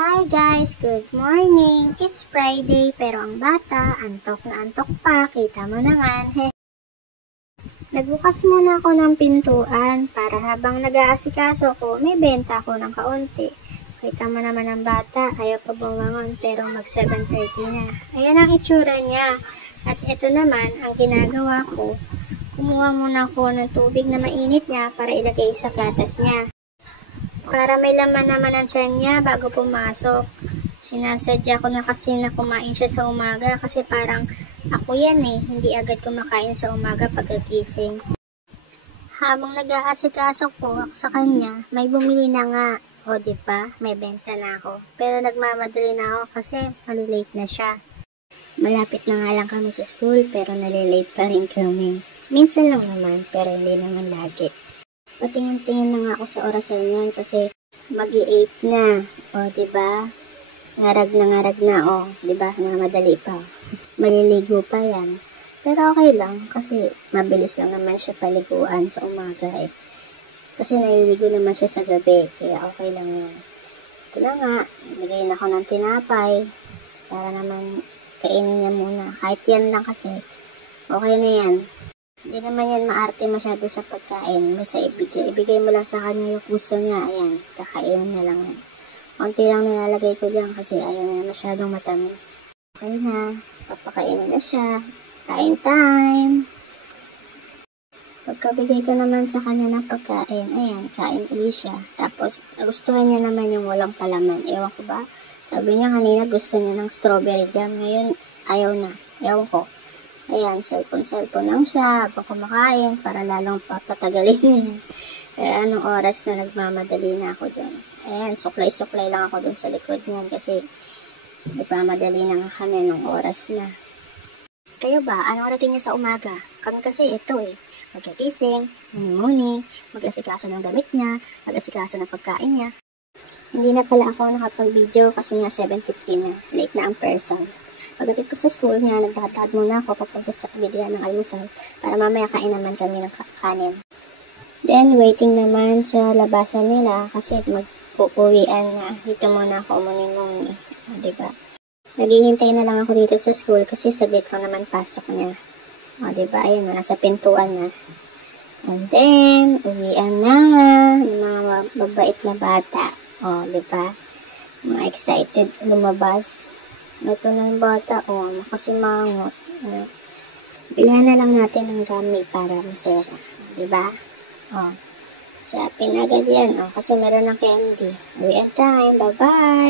Hi guys, good morning. It's Friday pero ang bata, antok na antok pa, kita mo naman. Nagbukas muna ako ng pintuan para habang nag-aasikaso ko, may benta ako ng kaunti. Kita mo naman ang bata, ayaw pa bumangon pero mag 7:30 na. Ayan ang itsura niya. At ito naman, ang ginagawa ko, kumuha muna ako ng tubig na mainit niya para ilagay sa gatas niya. Para may laman naman ang tiyan niya bago pumasok. Sinasadya ko na kasi na kumain siya sa umaga kasi parang ako yan hindi agad kumakain sa umaga pagkagising. Habang nag-aasikaso ko sa kanya, may bumili na nga. O diba, may benta na ako. Pero nagmamadali na ako kasi malilate na siya. Malapit na nga lang kami sa school pero nalilate pa rin kami. Minsan lang naman pero hindi naman lagi. Patingin-tingin na nga ako sa orasan niyan kasi mag-8 na. O, diba? Ngarag na, o. Diba? Madali pa. Maliligo pa yan. Pero okay lang kasi mabilis lang naman siya paliguan sa umaga Kasi naliligo naman siya sa gabi. Kaya okay lang yan. Ito na nga. Lagay na ako ng tinapay para naman kainin niya muna. Kahit yan lang kasi okay na yan. Hindi naman yan maarte masyado sa pagkain. Basta ibigay mo lang sa kanya yung gusto niya. Ayan, kakainin na lang yan. Konti lang nilalagay ko dyan kasi ayaw niya masyadong matamis. Okay na, papakainin na siya. Kain time! Pagkabigay ko naman sa kanya ng pagkain, ayan, kain ulit siya. Tapos, gustuhan niya naman yung walang palaman. Ewan ko ba? Sabi niya kanina gusto niya ng strawberry jam. Ngayon, ayaw na. Ewan ko. Ayan, cellphone lang siya habang kumakain para lalong papatagalin niya. Pero anong oras na nagmamadali na ako dun. Ayan, suklay lang ako dun sa likod niyan kasi nagmamadali na nga kami anong oras na. Kayo ba? Anong orating niyo sa umaga? Kami kasi ito magkagising, morning, mag-asikaso ng damit niya, mag-asikaso ng pagkain niya. Hindi na pala ako nakapag-video kasi nga 7:15 na. Late na ang person. Pagdating ko sa school niya, nagtatad muna ako papunta sa bilihan ng almusal para mamaya kain naman kami ng kanin. Then, waiting naman sa labasan nila kasi mag-uuwian na. Dito muna ako umuni-muni. Diba? Naghihintay na lang ako dito sa school kasi sa gate ko naman pasok niya. Diba? Ayan, nasa pintuan na. And then, uwian na ng mga mabait na bata. Diba? Mga excited lumabas. Ito na yung bata, nakasimangot. Bilhan na lang natin ng gummy para masera. Diba? Sa pinagad yan, kasi meron ng candy. Uwian time, bye-bye!